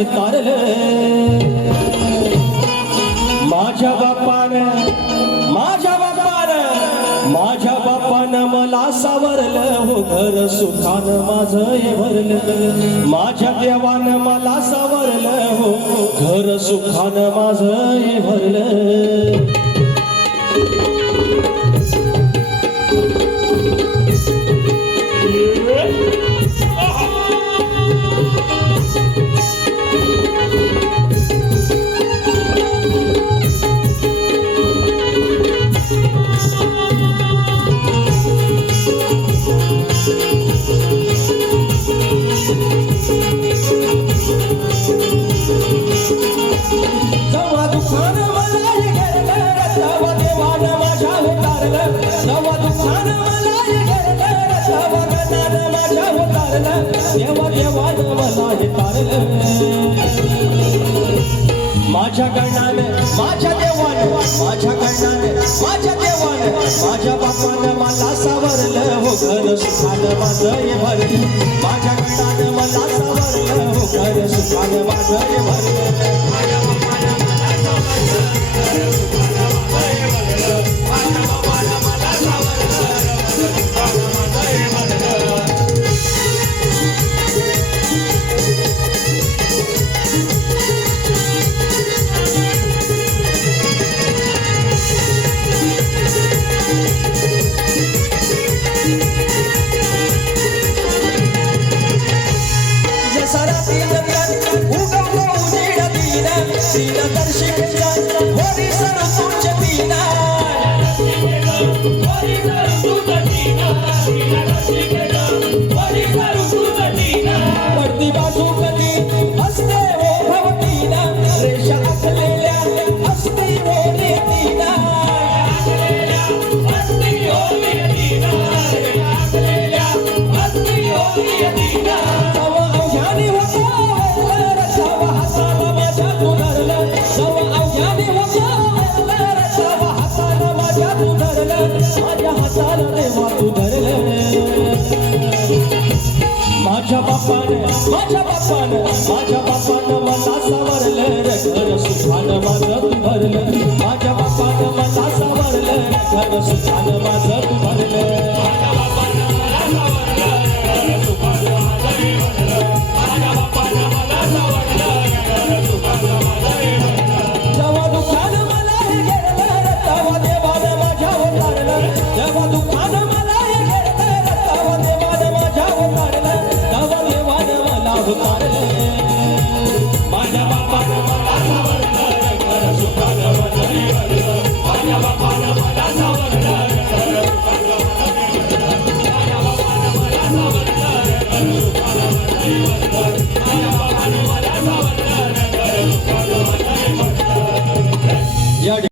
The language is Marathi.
हे तारलं माझ्या बापानं मला सावरलं हो घर सुखानं माझं हे भरलं माझ्या देवानं मला सावरलं हो घर सुखानं माझं हे भरलं माझ्या गणानं माझ्या देवानं माझ्या बापानं मला सावरलं हो घर सुखानं माझं हे भरलं माझ्या गणानं मला सावरलं हो घर सुखानं माझं हे भरलं माझ्या बापानं मला सावरलं घर सुखानं माझं हे भरलं माझ्या बापानं मला सावरलं घर सुखानं माझं हे भरलं माझ्या बापानं मला सावरलं घर सुखानं माझं तू भरलं माझ्या बापानं मला सावरलं घर सुखानं माझं